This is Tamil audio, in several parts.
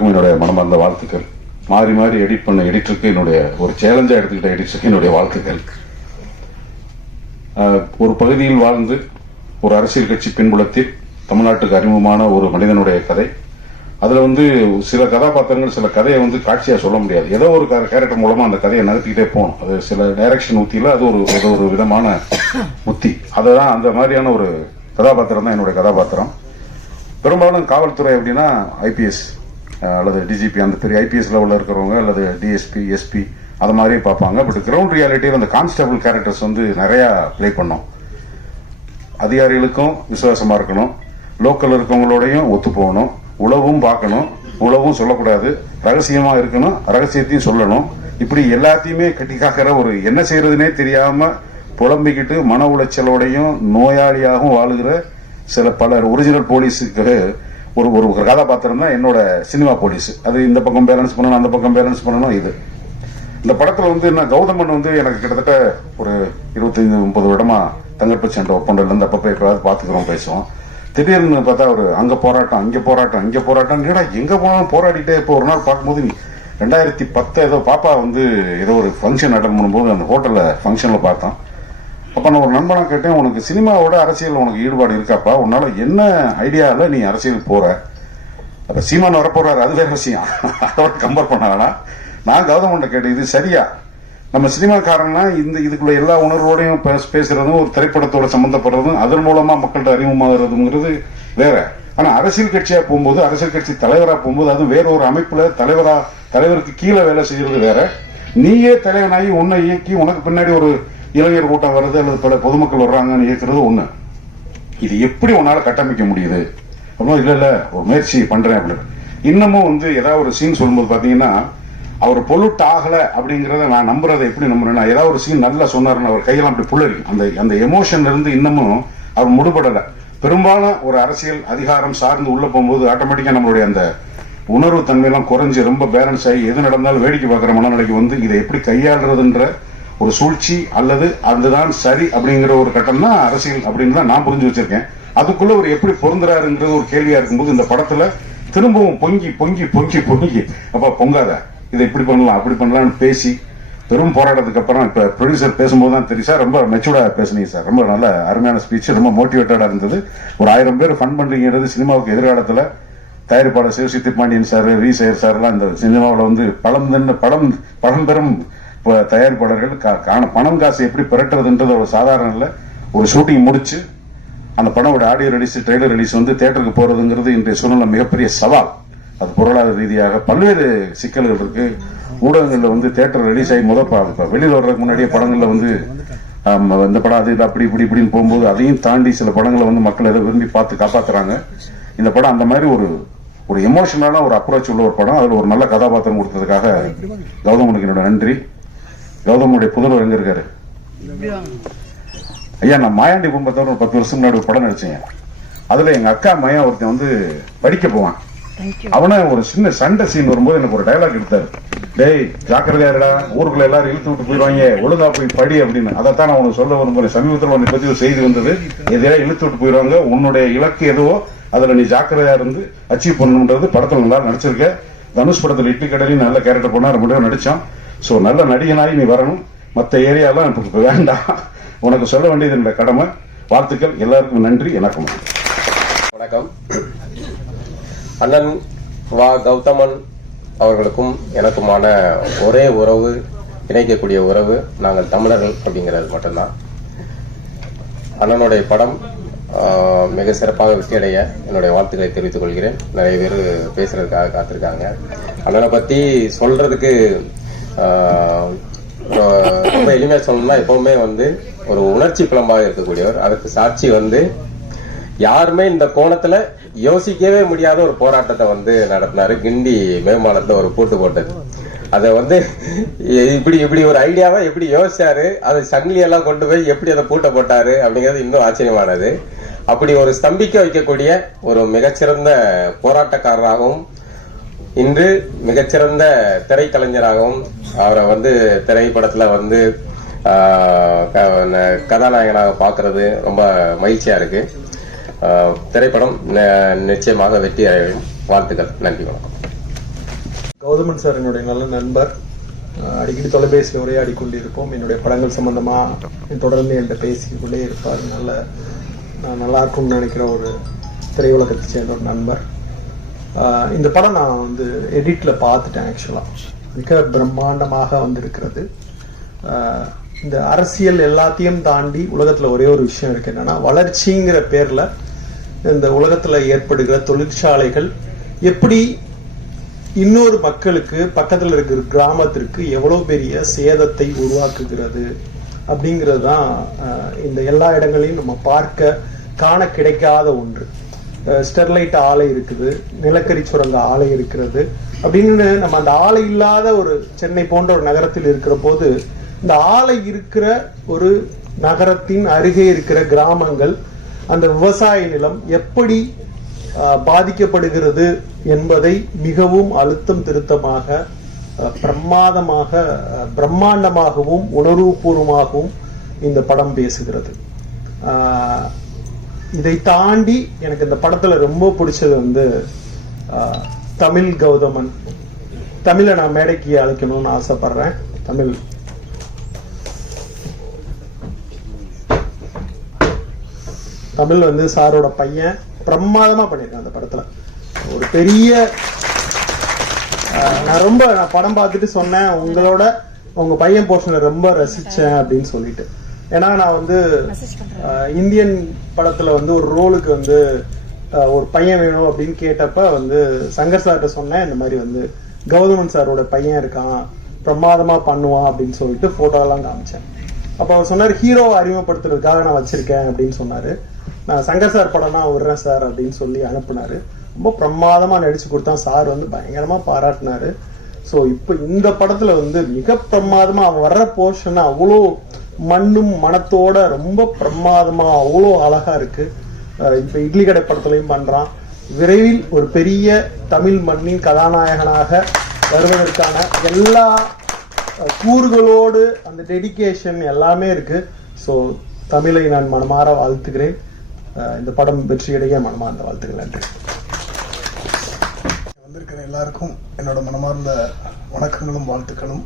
எல்லாருக்கும் என்னுடைய மனமார்ந்த வாழ்த்துக்கள். மாறி மாறி எடிட் பண்ண எடிட்டருக்கு என்னுடைய ஒரு சேலஞ்சா எடுத்துக்கிட்ட எடிட்டருக்கு என்னுடைய வாழ்த்துக்கள். ஒரு பகுதியில் வாழ்ந்து ஒரு அரசியல் கட்சி பின்புலத்தில் தமிழ்நாட்டுக்கு அறிமுகமான ஒரு மனிதனுடைய கதை. அதுல சில கதாபாத்திரங்கள் சில கதையை காட்சியா சொல்ல முடியாது. ஏதோ ஒரு கேரக்டர் மூலமா அந்த கதையை நகர்த்திக்கிட்டே போகணும். அது சில டைரக்ஷன் உத்தியில அது ஒரு விதமான உத்தி. அதுதான் அந்த மாதிரியான ஒரு கதாபாத்திரம் தான் என்னுடைய கதாபாத்திரம். பெரும்பாலும் காவல்துறை அப்படின்னா ஐபிஎஸ் அல்லது டிஜிபி அந்த பெரிய ஐபிஎஸ் லெவலில் இருக்கிறவங்க அல்லது டிஎஸ்பி எஸ்பி அது மாதிரியே பார்ப்பாங்க. பட் கிரவுண்ட் ரியாலிட்டியில் அந்த கான்ஸ்டபிள் கேரக்டர்ஸ் நிறையா ப்ளே பண்ணோம். அதிகாரிகளுக்கும் விசுவாசமா இருக்கணும், லோக்கல் இருக்கவங்களோடையும் ஒத்து போகணும், உளவும் பார்க்கணும், உளவும் சொல்லக்கூடாது, ரகசியமா இருக்கணும், ரகசியத்தையும் சொல்லணும். இப்படி எல்லாத்தையுமே கட்டி காக்கிற ஒரு என்ன செய்யறதுனே தெரியாம புலம்பிக்கிட்டு மன உளைச்சலோடையும் நோயாளியாகவும் வாழுகிற பல ஒரிஜினல் போலீஸுக்கு ஒரு கதாபாத்திரம் தான் என்னோட சினிமா போலீஸ். அது இந்த பக்கம் பேலன்ஸ் பண்ணணும், அந்த பக்கம் பேலன்ஸ் பண்ணணும். இந்த படத்துல என்ன கௌதமன் எனக்கு கிட்டத்தட்ட ஒரு 25-30 வருடமா தங்கப்ப சண்டை ஒப்பந்தம் இருந்து அப்பப்போ எப்பயாவது பாத்துக்கிறோம், பேசுவோம். திடீர்னு பார்த்தா ஒரு அங்க போராட்டம் இங்க போராட்டம் இங்க போராட்டம், எங்க போனாலும் போராடிட்டே. இப்போ ஒரு நாள் பார்க்கும்போது 2010 ஏதோ பாப்பா ஏதோ ஒரு ஃபங்க்ஷன் அட்டன் பண்ணும்போது அந்த ஹோட்டல்ல ஃபங்க்ஷன்ல பார்த்தோம். அப்ப நான் ஒரு நண்பனா கேட்டேன், உனக்கு சினிமாவோட அரசியல் உனக்கு ஈடுபாடு இருக்காப்பா? உன்னால என்ன ஐடியால நீ அரசியல் போற? அப்ப சீமான் வரப்போறாரு, அது வேற விஷயம், அதோட கம்பேர் பண்ணாங்கன்னா நான் கௌதமன் கேட்டேன், இது சரியா? நம்ம சினிமாக்காரன்னா இதுக்குள்ள எல்லா உணர்வோடையும் பேசுறதும் ஒரு திரைப்படத்தோட சம்பந்தப்படுறதும் அதன் மூலமா மக்கள்கிட்ட அறிமுகமாகிறதுங்கிறது வேற. ஆனா அரசியல் கட்சியா போகும்போது, அரசியல் கட்சி தலைவரா போகும்போது, அது வேற ஒரு அமைப்புல தலைவருக்கு கீழே வேலை செய்யறது வேற. நீயே தலைவனாகி உன்னை இயக்கி உனக்கு பின்னாடி ஒரு இளைஞர் கூட்டம் வருது அல்லது பல பொதுமக்கள் வர்றாங்கன்னு இயக்குறது ஒண்ணு. இது எப்படி உன்னால கட்டமைக்க முடியுது? இல்ல ஒரு முயற்சி பண்றேன் அப்படின்னு. இன்னமும் ஏதாவது ஒரு சீன் சொல்லும்போது பாத்தீங்கன்னா, அவர் பொல்யூட் ஆகல அப்படிங்கறத நான் நம்புறதை எப்படி நம்புறேன்னா, ஏதாவது ஒரு சீன் நல்லா சொன்னாருன்னு அவர் கையெல்லாம் அப்படி புள்ளரிக்கும். அந்த எமோஷன்ல இருந்து இன்னமும் அவர் முடுபடல. பெரும்பாலும் ஒரு அரசியல் அதிகாரம் சார்ந்து உள்ள போகும்போது ஆட்டோமேட்டிக்கா நம்மளுடைய அந்த உணர்வு தன்மையெல்லாம் குறைஞ்சு ரொம்ப பேலன்ஸ் ஆகி எது நடந்தாலும் வேடிக்கை பார்க்குற மனநிலைக்கு இதை எப்படி கையாளுறதுன்ற ஒரு சூழ்ச்சி அல்லது அதுதான் சரி அப்படிங்கிற ஒரு கட்டம் தான் அரசியல் அப்படின்னு தான் நான் புரிஞ்சு வச்சிருக்கேன். அதுக்குள்ள ஒரு எப்படி பொருந்துறாருங்கிறது ஒரு கேள்வியா இருக்கும்போது இந்த படத்துல திரும்பவும் பொங்கி பொங்கி பொங்கி பொங்கி அப்ப பொங்காத, இதை இப்படி பண்ணலாம் அப்படி பண்ணலாம்னு பேசி பெரும் போராட்டத்துக்கு அப்புறம் இப்ப ப்ரொடியூசர் பேசும்போது தான் தெரியும், சார் ரொம்ப மெச்சூர்டா பேசுனீங்க சார், ரொம்ப நல்ல அருமையான ஸ்பீச், ரொம்ப மோட்டிவேட்டடா இருந்தது. ஒரு 1000 பேர் ஃபன் பண்றீங்கிறது சினிமாவுக்கு எதிர்காலத்துல தயாரிப்பாளர் சிவ சித்திப்பாண்டியன் சார், வி சேர் சார் எல்லாம் இந்த சினிமாவில் பழம்பெரும் தயாரிப்பாளர்கள் பணம் காசு எப்படி பெறட்டுறதுன்றது ஒரு சாதாரண இல்லை. ஒரு ஷூட்டிங் முடிச்சு அந்த படமோட ஆடியோ ரிலீஸ் ட்ரெய்லர் ரிலீஸ் தியேட்டருக்கு போறதுங்கிறது இன்றைய சூழ்நிலை மிகப்பெரிய சவால். அது பொருளாதார ரீதியாக பல்வேறு சிக்கல்கள் இருக்கு. ஊடகங்கள்ல தியேட்டர் ரிலீஸ் ஆகி வெளியில் வர்றதுக்கு முன்னாடியே படங்கள்ல இந்த படம் அது அப்படி இப்படி இப்படின்னு போகும்போது அதையும் தாண்டி சில படங்களை மக்கள் எதை விரும்பி பார்த்து காப்பாத்துறாங்க. இந்த படம் அந்த மாதிரி ஒரு எமோஷனலான ஒரு அப்ரோச் உள்ள ஒரு படம். அதுல ஒரு நல்ல கதாபாத்திரம் கொடுத்ததுக்காக கௌதமனுக்கு என்னோட நன்றி. கௌதமனுடைய புதல்வர் எங்க இருக்காரு? ஐயா, நான் மாயாண்டி குடும்பத்தோட ஒரு 10 வருஷம் முன்னாடி ஒரு படம் நடிச்சேன். அதுல எங்க அக்கா மையன் ஒருத்தன் படிக்க போவான். அவனை ஒரு சின்ன சண்டை சீன் வரும்போது எனக்கு ஒரு டயலாக் எடுத்தாரு, டேய் ஜாக்கிரதையா இருடா, ஊருக்குள்ள எல்லாரும் இழுத்து விட்டு போயிடுவாங்க, ஒழுங்கா போய் படி அப்படின்னு. அதைத்தான் நான் உனக்கு சொல்ல விரும்புறேன். சமீபத்தில் உன்னை பத்தி ஒரு செய்தி வந்தது, எதையா இழுத்து விட்டு போயிடுவாங்க, உன்னுடைய இலக்கு எதுவோ அதுல நீ ஜாக்கிரதையா இருந்து அச்சீவ் பண்ணணும்ன்றது படத்துல நல்லா நடிச்சிருக்க. தனுஷ் படத்துல இட்லி கடையில நல்ல கேரக்டர் பண்ணா ரொம்ப நடிச்சான். சோ நல்ல நடிகனாகி நீ வரணும். மற்ற ஏரியாலாம் இப்ப வேண்டாம், உனக்கு சொல்ல வேண்டியது என்னோட கடமை. வாழ்த்துக்கள், எல்லாருக்கும் நன்றி. எனக்கும் வணக்கம். அண்ணன் வா கௌதமன் அவர்களுக்கும் எனக்குமான ஒரே உறவு, இணைக்கக்கூடிய உறவு, நாங்கள் தமிழர்கள் அப்படிங்கிறது மட்டும்தான். அண்ணனுடைய படம் மிக சிறப்பாக வெற்றியடைய என்னுடைய வாழ்த்துக்களை தெரிவித்துக் கொள்கிறேன். நிறைய பேர் பேசுறதுக்காக காத்திருக்காங்க. அண்ணனை பத்தி சொல்றதுக்கு ரொம்ப எளிமையா சொல்லணும்னா, எப்பவுமே ஒரு உணர்ச்சி புலமாக இருக்கக்கூடியவர். அதற்கு சாட்சி யாருமே இந்த கோணத்துல யோசிக்கவே முடியாத ஒரு போராட்டத்தை நடத்தினாரு. கிண்டி மேம்பாலத்தை ஒரு பூட்டு போட்டது. அதை இப்படி ஒரு ஐடியாவை எப்படி யோசிச்சாரு, அதை சங்கிலி எல்லாம் கொண்டு போய் எப்படி அதை பூட்ட போட்டாரு அப்படிங்கிறது இன்னும் ஆச்சரியமானது. அப்படி ஒரு ஸ்தம்பிக்க வைக்கக்கூடிய ஒரு மிகச்சிறந்த போராட்டக்காரராகவும் இன்று மிகச்சிறந்த திரைக்கலைஞராகவும் அவரை திரைப்படத்துல கதாநாயகனாக பார்க்கறது ரொம்ப மகிழ்ச்சியா இருக்கு. திரைப்படம் நிச்சயமாக வெற்றி அடையும். வாழ்த்துக்கள். நன்றி, வணக்கம். கௌதமன் சார் என்னுடைய நல்ல நண்பர். அடிக்கடி தொலைபேசியில் உரையாடி கொண்டிருப்போம். என்னுடைய படங்கள் சம்பந்தமா தொடர்ந்து என்கிட்ட பேசிக்கொண்டே இருப்பார். நான் நல்லா இருக்கும்னு நினைக்கிற ஒரு திரையுலகத்தை சேர்ந்த ஒரு நண்பர். இந்த படம் நான் வந்து எடிட்ல பார்த்துட்டேன். ஆக்சுவலா மிக பிரம்மாண்டமாக வந்திருக்கிறது. இந்த அரசியல் எல்லாத்தையும் தாண்டி உலகத்துல ஒரே ஒரு விஷயம் இருக்கு, என்னன்னா வளர்ச்சிங்கிற பேர்ல இந்த உலகத்துல ஏற்படுகிற தொழிற்சாலைகள் எப்படி இன்னொரு மக்களுக்கு பக்கத்துல இருக்கிற கிராமத்திற்கு எவ்வளவு பெரிய சேதத்தை உருவாக்குகிறது அப்படிங்கிறது தான் இந்த எல்லா இடங்களையும் நம்ம பார்க்க காண கிடைக்காத ஒன்று. ஸ்டெர்லைட் ஆலை இருக்குது, நிலக்கரி சுரங்க ஆலை இருக்கிறது அப்படின்னு நம்ம அந்த ஆலை இல்லாத ஒரு சென்னை போன்ற ஒரு நகரத்தில் இருக்கிற போது இந்த ஆலை இருக்கிற ஒரு நகரத்தின் அருகே இருக்கிற கிராமங்கள், அந்த விவசாய நிலம் எப்படி பாதிக்கப்படுகிறது என்பதை மிகவும் அழுத்தம் திருத்தமாக பிரம்மாண்டமாகவும் உணர்வுபூர்வமாகவும் இந்த படம் பேசுகிறது. இதை தாண்டி எனக்கு இந்த படத்துல ரொம்ப பிடிச்சது வந்து தமிழ் கௌதமன். தமிழை நான் மேடைக்கு அழைக்கணும்னு ஆசைப்படுறேன். தமிழ் வந்து சாரோட பையன் பிரமாதமா பண்ணியிருக்கேன் அந்த படத்துல. ஒரு பெரிய நான் படம் பார்த்துட்டு சொன்னேன், உங்க பையன் போர்ஷனை ரொம்ப ரசிச்சேன் அப்படின்னு சொல்லிட்டு. ஏன்னா நான் வந்து இந்தியன் படத்துல வந்து ஒரு ரோலுக்கு வந்து ஒரு பையன் வேணும் அப்படின்னு கேட்டப்ப வந்து சங்கர் சார்கிட்ட சொன்னேன், இந்த மாதிரி வந்து கௌதமன் சாரோட பையன் இருக்கான், பிரமாதமா பண்ணுவான் அப்படின்னு சொல்லிட்டு போட்டோ எல்லாம் காமிச்சேன். அப்ப அவர் சொன்னார், ஹீரோவை அறிமுகப்படுத்துறதுக்காக நான் வச்சிருக்கேன் அப்படின்னு சொன்னாரு. நான் சங்கர் சார் படம்னா விடுறேன் சார் அப்படின்னு சொல்லி அனுப்புனாரு. ரொம்ப பிரமாதமா நடிச்சு கொடுத்தான். சார் வந்து பயங்கரமா பாராட்டினாரு. ஸோ இப்போ இந்த படத்துல வந்து மிக பிரமாதமா வர்ற போர்ஷன் அவ்வளோ மண்ணும் மனத்தோட ரொம்ப பிரமாதமா அவ்வளோ அழகா இருக்கு. இப்ப இட்லி கடை படத்துலையும் பண்றான். விரைவில் ஒரு பெரிய தமிழ் மண்ணின் கதாநாயகனாக வருவதற்கான எல்லா கூறுகளோடு அந்த டெடிகேஷன் எல்லாமே இருக்கு. ஸோ தமிழை நான் மனமாற வாழ்த்துக்கிறேன். இந்த படம் வெற்றியடைய மனமார்ந்த வாழ்த்துக்கள். நன்றி. வந்திருக்கிற எல்லாருக்கும் என்னோட மனமார்ந்த வணக்கங்களும் வாழ்த்துக்களும்.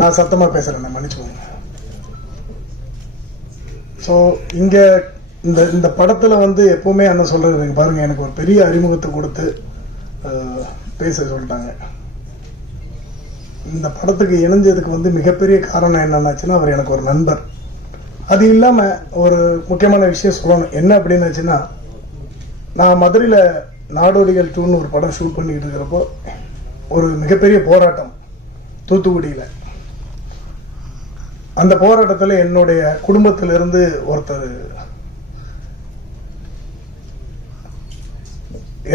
நான் சத்தமா பேசுறேன், மன்னிச்சுக்கோங்க. ஸோ இங்க இந்த படத்துல வந்து எப்பவுமே என்ன சொல்றது பாருங்க, எனக்கு ஒரு பெரிய அறிமுகத்தை கொடுத்து பேச சொல்லிட்டாங்க. இந்த படத்துக்கு இணைஞ்சதுக்கு வந்து மிகப்பெரிய காரணம் என்னன்னாச்சுன்னா, அவர் எனக்கு ஒரு நண்பர். அது இல்லாம ஒரு முக்கியமான விஷயம் சொல்லணும். என்ன அப்படின்னாச்சுன்னா, நான் மதுரையில நாடோடிகள் 2ன்னு ஒரு படம் ஷூட் பண்ணிக்கிட்டு இருக்கிறப்போ ஒரு மிகப்பெரிய போராட்டம் தூத்துக்குடியில. அந்த போராட்டத்துல என்னுடைய குடும்பத்திலிருந்து ஒருத்தர்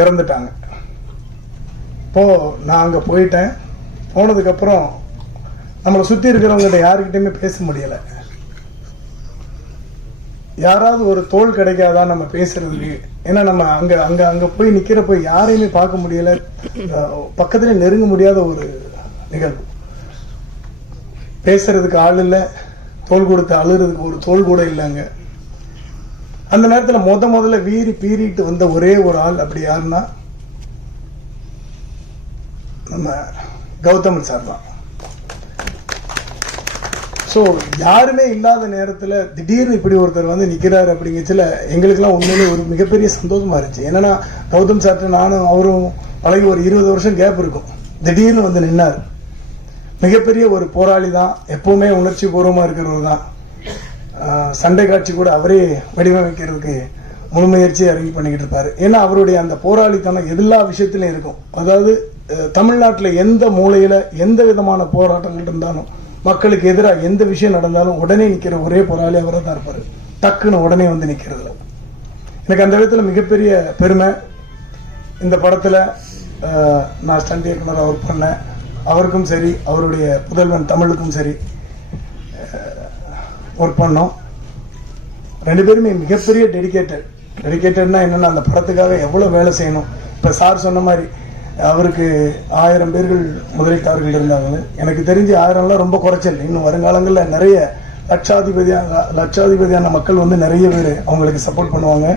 இறந்துட்டாங்க. இப்போ நான் அங்க போயிட்டேன். போனதுக்கு அப்புறம் நம்மளை சுத்தி இருக்கிறவங்க யாருக்கிட்டையுமே பேச முடியல. யாராவது ஒரு தோள் கிடைக்காதா நம்ம பேசுறதுக்கு? ஏன்னா நம்ம அங்க போய் நிக்கிறப்ப யாரையுமே பார்க்க முடியல, பக்கத்துல நெருங்க முடியாத ஒரு நிகழ்வு. பேசுறதுக்கு ஆள் இல்ல, தோள் கொடுத்து அழுறதுக்கு ஒரு தோள் கூட இல்லைங்க. அந்த நேரத்துல முதல்ல வீறி பீறிட்டு வந்த ஒரே ஒரு ஆள் அப்படி யாருன்னா நம்ம கௌதமன் சார் தான். ஸோ யாருமே இல்லாத நேரத்தில் திடீர்னு இப்படி ஒருத்தர் வந்து நிற்கிறாரு அப்படிங்கச்சுல எங்களுக்கெல்லாம் உண்மையிலே ஒரு மிகப்பெரிய சந்தோஷமா இருந்துச்சு. என்னன்னா கௌதம் சார்ட்ட நானும் அவரும் பழகி ஒரு 20 வருஷம் கேப் இருக்கும். திடீர்னு வந்து நின்னார். மிகப்பெரிய ஒரு போராளி தான், எப்பவுமே உணர்ச்சி பூர்வமா இருக்கிறவர் தான். சண்டை காட்சி கூட அவரே வடிவமைக்கிறதுக்கு முழு முயற்சி இறங்கி பண்ணிக்கிட்டு இருப்பாரு. ஏன்னா அவருடைய அந்த போராளித்தனம் எல்லா விஷயத்திலையும் இருக்கும். அதாவது தமிழ்நாட்டில் எந்த மூலையில எந்த விதமான போராட்டங்கள் இருந்தாலும், மக்களுக்கு எதிராக எந்த விஷயம் நடந்தாலும் உடனே நிக்கிற ஒரே போராளி அவரை தான் இருப்பாரு. டக்குன்னு உடனே வந்து நிக்கிறதுல எனக்கு அந்த விதத்துல மிகப்பெரிய பெருமை. இந்த படத்துல நான் ஸ்டண்ட் இயக்குனர் ஒர்க் பண்ணேன். அவருக்கும் சரி, அவருடைய புதல்வன் தமிழுக்கும் சரி ஒர்க் பண்ணோம். 2 பேருமே மிகப்பெரிய டெடிகேட்டட்னா என்னன்னா, அந்த படத்துக்காக எவ்வளவு வேலை செய்யணும். இப்ப சார் சொன்ன மாதிரி அவருக்கு 1000 பேர்கள் முதலீட்டாளர்கள் இருந்தாங்க. எனக்கு தெரிஞ்சு 1000 ரொம்ப குறைச்சல். இன்னும் வருங்காலங்களில் நிறைய லட்சாதிபதியான மக்கள் வந்து நிறைய பேர் அவங்களுக்கு சப்போர்ட் பண்ணுவாங்க.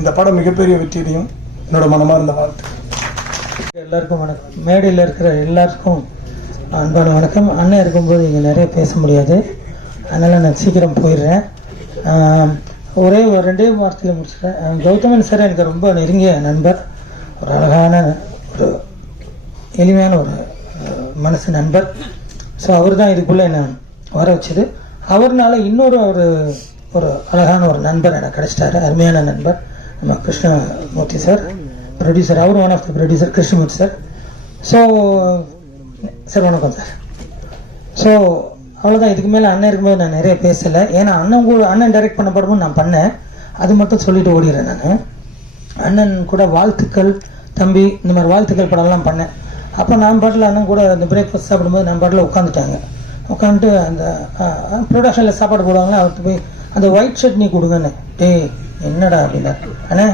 இந்த படம் மிகப்பெரிய வெற்றியடையும். என்னோட மனமார்ந்த வாழ்த்து. எல்லாருக்கும் வணக்கம். மேடையில் இருக்கிற எல்லாருக்கும் அன்பான வணக்கம். அண்ணன் இருக்கும்போது இங்கே நிறைய பேச முடியாது, அதனால் நான் சீக்கிரம் போயிடுறேன். ஒரே ஒரு 2 வார்த்தையில் முடிச்சிடுறேன். கௌதமன் சார் எனக்கு ரொம்ப நெருங்கிய நண்பர், ஒரு அழகான ஒரு எளிமையான ஒரு மனசு நண்பர். ஸோ அவர் தான் இதுக்குள்ளே என்னை வர வச்சது. அவர்னால இன்னொரு ஒரு அழகான ஒரு நண்பர் எனக்கு கிடைச்சிட்டாரு, அருமையான நண்பர், நம்ம கிருஷ்ணமூர்த்தி சார், ப்ரொடியூசர். அவர் one of the producer, Krishnamurthy sir. So sir வணக்கம் சார். ஸோ அவ்வளோதான். இதுக்கு மேலே அண்ணன் இருக்கும்போது நான் நிறைய பேசலை, ஏன்னா அண்ணன் டைரக்ட் பண்ண படமும் நான் பண்ணேன், அது மட்டும் சொல்லிட்டு ஓடிடுறேன். நான் அண்ணன் கூட வாழ்த்துக்கள் தம்பி இந்த மாதிரி வாழ்த்துக்கள் படம்லாம் பண்ணேன். அப்போ நான் பாட்டில் அண்ணன் கூட அந்த பிரேக்ஃபாஸ்ட் சாப்பிடும்போது நான் பாட்டில் உட்காந்துட்டு அந்த ப்ரொடக்ஷனில் சாப்பாடு போடுவாங்களே, அவர்கிட்ட போய் அந்த ஒயிட் சட்னி கொடுங்கன்னு. டேய் என்னடா அப்படின்னா, அண்ணே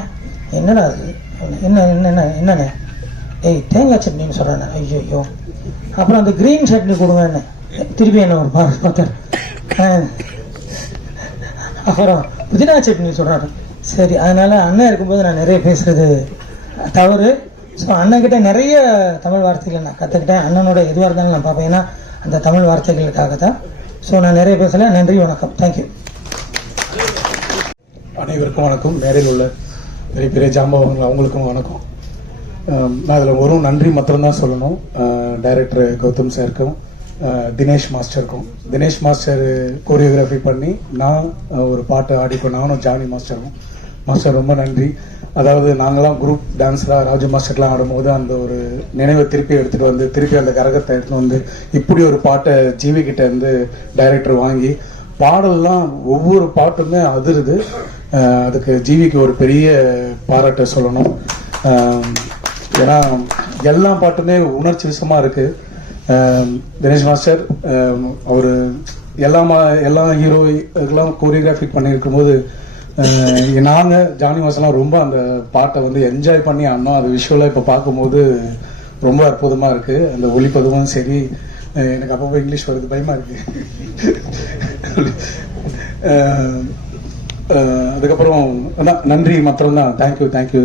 என்னடா அது, என்னண்ணே ஏய் தேங்காய் சட்னின்னு சொல்கிறேண்ணே. ஐயோ. அப்புறம் அந்த க்ரீன் சட்னி கொடுங்கன்னு திருப்பி என்ன ஒரு பார்த்தார். அப்புறம் புதினா சட்னி சொல்கிறாரு. சரி, அதனால் அண்ணன் இருக்கும்போது நான் நிறைய பேசுகிறது தவறு. ஸோ அண்ணன்கிட்ட நிறைய தமிழ் வார்த்தைகள் நான் கற்றுக்கிட்டேன். அண்ணனோட எதுவாக இருந்தாலும் நான் பார்ப்பேன், ஏன்னா அந்த தமிழ் வார்த்தைகளுக்காக தான். ஸோ நான் நிறைய பேசலை. நன்றி, வணக்கம், தேங்க்யூ. அனைவருக்கும் வணக்கம். மேடையில் உள்ள பெரிய பெரிய ஜாம்பவங்கள் அவங்களுக்கும் வணக்கம். நான் அதில் ஒரு நன்றி மாத்திரம்தான் சொல்லணும். டைரக்டர் கௌதம் சாருக்கும் தினேஷ் மாஸ்டருக்கும். தினேஷ் மாஸ்டர் கோரியோகிராஃபி பண்ணி நான் ஒரு பாட்டு ஆடிப்போம், நானும் ஜானி மாஸ்டரும். மாஸ்டர் ரொம்ப நன்றி. அதாவது நாங்களாம் குரூப் டான்ஸராக ராஜு மாஸ்டர்லாம் ஆடும்போது அந்த ஒரு நினைவை திருப்பி எடுத்துகிட்டு வந்து திருப்பி அந்த கரகத்தை எடுத்துகிட்டு வந்து இப்படி ஒரு பாட்டை ஜிவி கிட்ட இருந்து டைரக்டர் வாங்கி பாடல்லாம் ஒவ்வொரு பாட்டுமே அதிருது. அதுக்கு ஜிவிக்கு ஒரு பெரிய பாராட்ட சொல்லணும். ஏன்னா எல்லா பாட்டுமே உணர்ச்சி விஷயமாக இருக்குது. தினேஷ் மாஸ்டர் அவர் எல்லா ஹீரோக்கெல்லாம் கோரியோகிராஃபி பண்ணியிருக்கும் போது நாங்கள் ஜானி மாஸ்டர்லாம் ரொம்ப அந்த பாட்டை வந்து என்ஜாய் பண்ணி ஆனோம். அது விஷுவலாக இப்போ பார்க்கும்போது ரொம்ப அற்புதமாக இருக்குது. அந்த ஒளிப்பதுவும் சரி, எனக்கு அப்பப்போ இங்கிலீஷ் வருது, பயமாக இருக்குது. அதுக்கப்புறம் அதான் நன்றி மாத்திரம்தான். தேங்க்யூ,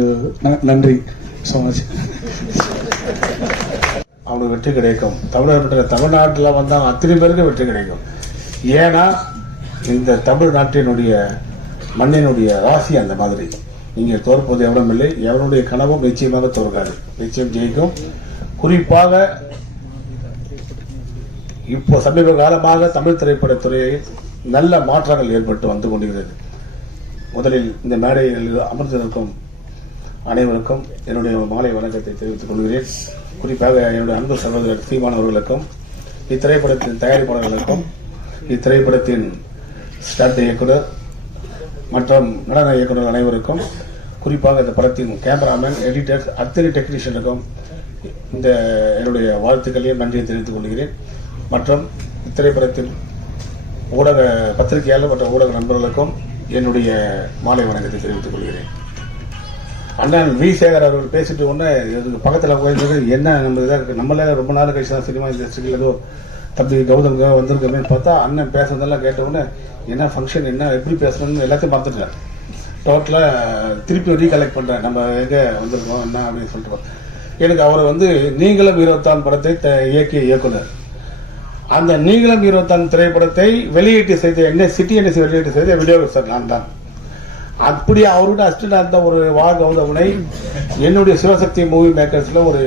நன்றி ஸோ மச். அவனுக்கு வெற்றி கிடைக்கும். தமிழ்நாட்டில் வந்தால் அத்தனை பேருக்கு வெற்றி கிடைக்கும். ஏன்னா இந்த தமிழ்நாட்டினுடைய மண்ணினுடைய ராசி அந்த மாதிரி. நீங்கள் தோற்பது எவ்வளவு இல்லை, எவனுடைய கனவும் நிச்சயமாக தோற்காது, நிச்சயம் ஜெயிக்கும். குறிப்பாக இப்போ சமீப காலமாக தமிழ் திரைப்படத்துறையில் நல்ல மாற்றங்கள் ஏற்பட்டு வந்து கொண்டிருக்கிறது. முதலில் இந்த மேடையில் அமர்ந்திருக்கும் அனைவருக்கும் என்னுடைய மாலை வணக்கத்தை தெரிவித்துக் கொள்கிறேன். குறிப்பாக என்னுடைய அன்பு சகோதரர் சீமான் அவர்களுக்கும், இத்திரைப்படத்தின் தயாரிப்பாளர்களுக்கும், இத்திரைப்படத்தின் ஸ்டார்ட் இயக்குனர் மற்றும் நடன இயக்குனர் அனைவருக்கும், குறிப்பாக இந்த படத்தின் கேமராமேன், எடிட்டர்ஸ், அத்தனை டெக்னீஷியனுக்கும் இந்த என்னுடைய வாழ்த்துக்களையும் நன்றியை தெரிவித்துக் கொள்கிறேன். மற்றும் இத்திரைப்படத்தின் ஊடக பத்திரிகையாளர் மற்றும் ஊடக நண்பர்களுக்கும் என்னுடைய மாலை வணக்கத்தை தெரிவித்துக் கொள்கிறேன். அண்ணன் வி சேகர் அவர்கள் பேசிட்டு உடனே இதுக்கு பக்கத்தில் போயிருந்தது என்ன நம்ம இதாக இருக்குது, நம்மளே ரொம்ப நாள் கழிச்சு தான் சினிமா இண்டஸ்ட்ரியில் ஏதோ தம்பி கௌதம் வந்திருக்கமே பார்த்தா அண்ணன் பேசுறதெல்லாம் கேட்ட உடனே என்ன ஃபங்க்ஷன், என்ன எப்படி பேசணும்னு எல்லாத்தையும் பார்த்துட்டேன். டோட்டலாக திருப்பி ரீகலெக்ட் பண்ணுறேன், நம்ம எங்கே வந்திருக்கோம் என்ன அப்படின்னு சொல்லிட்டு. எனக்கு அவர் வந்து நீங்களும் 23 படத்தை இயக்கிய இயக்குனர். அந்த நீங்களும் 23 திரைப்படத்தை வெளியீட்டு செய்த சிட்டி வெளியீட்டு செய்த விநியோகஸ்தர் நான் தான். அப்படி அவரோட அசிஸ்டன்ட் அந்த ஒரு கௌதமனை என்னுடைய சிவசக்தி மூவி மேக்கர்ஸ்ல ஒரு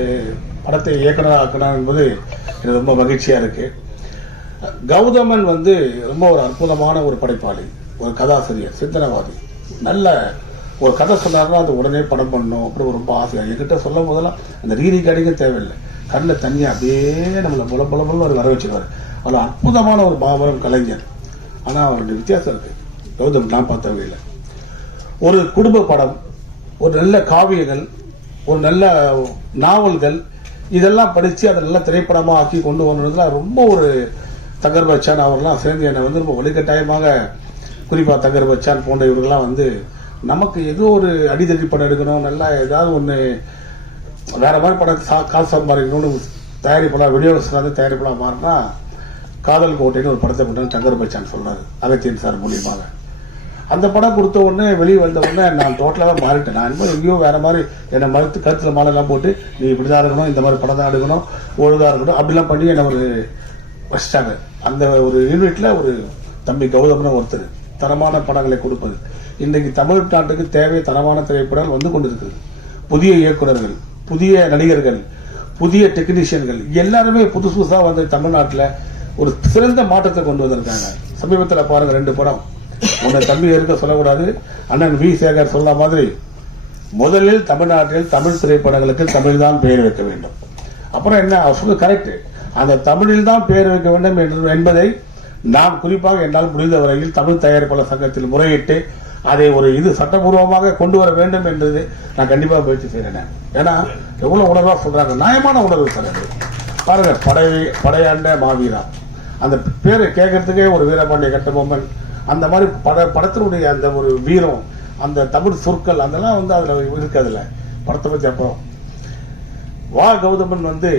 படத்தை இயக்குனர் ஆக்கணும் என்பது எனக்கு ரொம்ப மகிழ்ச்சியா இருக்கு. கௌதமன் வந்து ரொம்ப ஒரு அற்புதமான ஒரு படைப்பாளி, ஒரு கதாசிரியர், சிந்தனைவாதி. நல்ல ஒரு கதை சொன்னார்னா அது உடனே படம் பண்ணணும் அப்படி ரொம்ப ஆசையா. என்கிட்ட சொல்லும் போதெல்லாம் அந்த ரீரிகார்டிங்க தேவையில்லை, கண்ணில் தண்ணி அப்படியே நம்மளை புல ஒரு வர வச்சுருவார். அவ்வளோ அற்புதமான ஒரு மாபெரும் கலைஞர். ஆனால் அவருடைய வித்தியாசம் இருக்கு. கௌதம் நான் பார்த்தவே இல்லை. ஒரு குடும்ப படம், ஒரு நல்ல காவியங்கள், ஒரு நல்ல நாவல்கள், இதெல்லாம் படித்து அதை நல்ல திரைப்படமாக ஆக்கி கொண்டு வரணுன்றதுல ரொம்ப ஒரு தங்கர் பச்சான் அவர்லாம் சேர்ந்து என்னை வந்து ரொம்ப வலுக்கட்டாயமாக, குறிப்பாக தங்கர் பச்சான் போன்ற இவர்கள்லாம் வந்து நமக்கு ஏதோ ஒரு அடிதடி படம் எடுக்கணும், நல்லா ஏதாவது ஒன்று வேற மாதிரி படத்தை காசு சம்பாதிக்கணும்னு தயாரிப்பெல்லாம் விநியோகஸ்தராக தயாரிப்பெல்லாம் மாறினா காதல் கோட்டைன்னு ஒரு படத்தை கொண்டு தங்கர் பச்சான் சொல்றாரு அகத்தியன் சார் மூலியமாக. அந்த படம் கொடுத்த உடனே வெளியே வந்த உடனே நான் டோட்டலாக மாறிட்டேன். நான் இன்னும் எங்கேயோ வேற மாதிரி என்னை மறுத்து கருத்தில் மாலைலாம் போட்டு நீ இப்படிதான் இருக்கணும், இந்த மாதிரி படம் தான் எடுக்கணும், ஒழுங்காக இருக்கணும் அப்படிலாம் பண்ணி என்னை ஒரு வச்சிட்டாங்க. அந்த ஒரு யூனிட்ல ஒரு தம்பி கௌதம்னு ஒருத்தர் தரமான படங்களை கொடுப்பது. இன்றைக்கு தமிழ்நாட்டுக்கு தேவை தரமான திரைப்படங்கள் வந்து கொண்டிருக்கிறது. புதிய இயக்குனர்கள், புதிய நடிகர்கள், புதிய டெக்னீஷியன்கள் எல்லாருமே புதுசு புதுசாக வந்து தமிழ்நாட்டில் ஒரு சிறந்த மாற்றத்தை கொண்டு வந்திருக்காங்க. சமீபத்தில் பாருங்க 2 படம். உன்னை தம்பி இருக்க சொல்லக்கூடாது, அண்ணன் வி சேகர் சொன்ன மாதிரி முதலில் தமிழ்நாட்டில் தமிழ் திரைப்படங்களுக்கு தமிழ் தான் பெயர் வைக்க வேண்டும். அப்புறம் என்ன அவர் சொல்ல கரெக்ட், அந்த தமிழில் தான் பெயர் வைக்க வேண்டும் என்பதை நாம் குறிப்பாக என்னால் முடிந்த வரையில் தமிழ் தயாரிப்பாளர் சங்கத்தில் முறையிட்டு அதை ஒரு சட்டபூர்வமாக கொண்டு வர வேண்டும் என்றது நான் கண்டிப்பாக முயற்சி செய்கிறேன். ஏன்னா எவ்வளவு உணர்வா சொல்றாங்க, நியாயமான உணர்வு சார். பாருங்க, படையாண்ட மாவீரா, அந்த பேரை கேட்கறதுக்கே ஒரு வீரபாண்டிய கட்டபொம்மன், அந்த மாதிரி படத்தினுடைய அந்த ஒரு வீரம், அந்த தமிழ் சொற்கள் அதெல்லாம் வந்து அதுல இருக்காதுல்ல படத்தை பத்தி. அப்புறம் வா கௌதமன் வந்து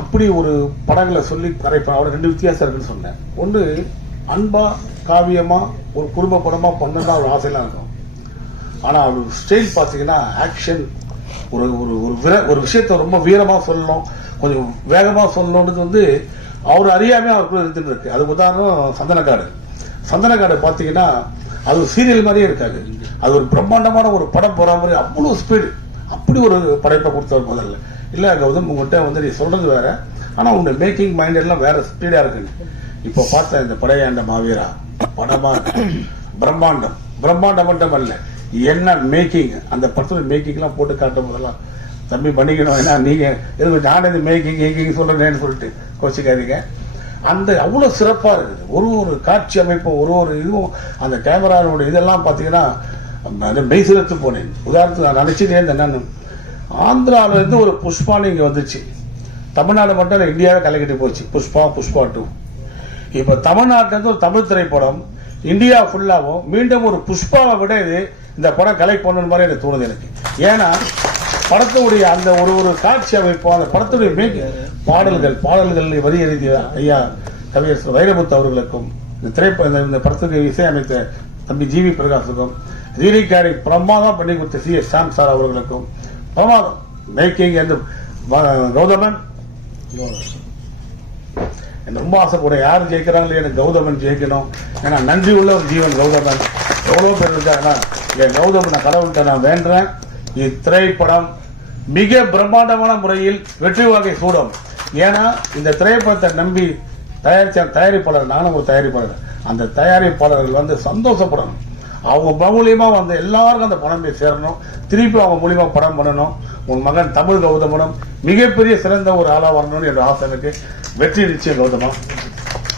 அப்படி ஒரு படங்களை சொல்லி கரைப்பான். அவரை 2 வித்தியாசம் இருக்குன்னு சொன்னேன். ஒன்று அன்பா காவியமா ஒரு குடும்ப படமா பண்ணதான் ஒரு ஆசையெல்லாம் இருக்கும். ஆனா அவர் ஸ்டைல் பாத்தீங்கன்னா ஆக்ஷன், ஒரு ஒரு விஷயத்த ரொம்ப வீரமா சொல்லணும், கொஞ்சம் வேகமா சொல்லணும்ன்றது வந்து அவர் அறியாமே அவருக்குள்ள இருந்துட்டு இருக்கு. அது உதாரணம் சந்தனக்காடு பாத்தீங்கன்னா அது ஒரு சீரியல் மாதிரியே இருக்காது, அது ஒரு பிரம்மாண்டமான ஒரு படம் போற மாதிரி அவ்வளவு ஸ்பீடு, அப்படி ஒரு படைப்பை கொடுத்தவர் முதல்ல. இல்ல கௌதம் உங்கள்கிட்ட வந்து நீ சொல்றது வேற, ஆனா உங்க மேக்கிங் மைண்ட் எல்லாம் வேற ஸ்பீடா இருக்குன்னு. இப்ப பார்த்த இந்த படையாண்ட மாவீரா படமா பிரம்மாண்டம் மட்டும் அல்ல, என்ன மேக்கிங், அந்த படத்துல மேக்கிங் எல்லாம் போட்டு காட்டும் போதெல்லாம் தம்பி பண்ணிக்கணும். ஏன்னா நீங்க எதுவும் நானே மேக்கிங் சொல்றேன்னு சொல்லிட்டு கோச்சிக்காதீங்க. அந்த அவ்வளவு சிறப்பா இருக்குது. ஒரு காட்சி அமைப்பும் ஒரு இதுவும் அந்த கேமராவோட இதெல்லாம் பாத்தீங்கன்னா மெய் சிறத்து போனேன். உதாரணத்துக்கு நான் நினைச்சிட்டே இருந்தேன், நான் ஆந்திராவில இருந்து ஒரு புஷ்பான்னு இங்க வந்துச்சு, தமிழ்நாடு மட்டும் இந்தியாவே கலக்கிட்டு போச்சு. புஷ்பா 2. இப்ப தமிழ்நாட்டில இருந்து ஒரு தமிழ் திரைப்படம் இந்தியா ஃபுல்லாவும் மீண்டும் ஒரு புஷ்பாவை விட இந்த படம் கலெக்ட் பண்ணணும் மாதிரி எனக்கு தோணுது எனக்கு. ஏன்னா படத்துடைய அந்த ஒரு காட்சி அமைப்பு, அந்த படத்துடைய பாடல்கள் வரி எழுதிய ஐயா கவியரசர் வைரமுத்து அவர்களுக்கும், இந்த படத்துக்கு இசையமைத்த தம்பி ஜிவி பிரகாஷுக்கும், ரீரிகாரி பிரமாதம் பண்ணி கொடுத்த சி எஸ் சாம் சார் அவர்களுக்கும் பிரமாதம் மேக்கிங் என்று கௌதமன் ரொம்ப ஆசைப்பட யார் ஜெயிக்கிறாங்களே எனக்கு கௌதமன் ஜெயிக்கணும். ஏன்னா நன்றி உள்ள ஒரு ஜீவன் கௌதமன். எவ்வளவு பேர் இருக்காங்கன்னா என் கௌதமன் நான் கடவுள்கிட்ட நான் வேண்டேன், இத்திரைப்படம் மிக பிரம்மாண்டமான முறையில் வெற்றி வாகை சூடும். ஏன்னா இந்த திரைப்படத்தை நம்பி தயாரிப்பாளர், நானும் ஒரு தயாரிப்பாளர், அந்த தயாரிப்பாளர்கள் வந்து சந்தோஷப்படணும். அவங்க மூலியமா வந்து எல்லாருக்கும் அந்த படம் போய் சேரணும், திருப்பி அவங்க மூலியமா படம் பண்ணணும். உன் மகன் தமிழ் கௌதமனும் மிகப்பெரிய சிறந்த ஒரு ஆளா வரணும்னு என்ற ஆசை எனக்கு. வெற்றி நிச்சயம் கௌதமா,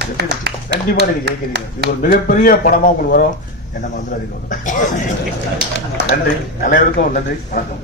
வெற்றி நிச்சயம். கண்டிப்பா நீங்க ஜெயிக்கிறீங்க. இது ஒரு மிகப்பெரிய படமா உங்களுக்கு வரும். என்ன மாதிரி கௌதம். நன்றி, அனைவருக்கும் நன்றி, வணக்கம்.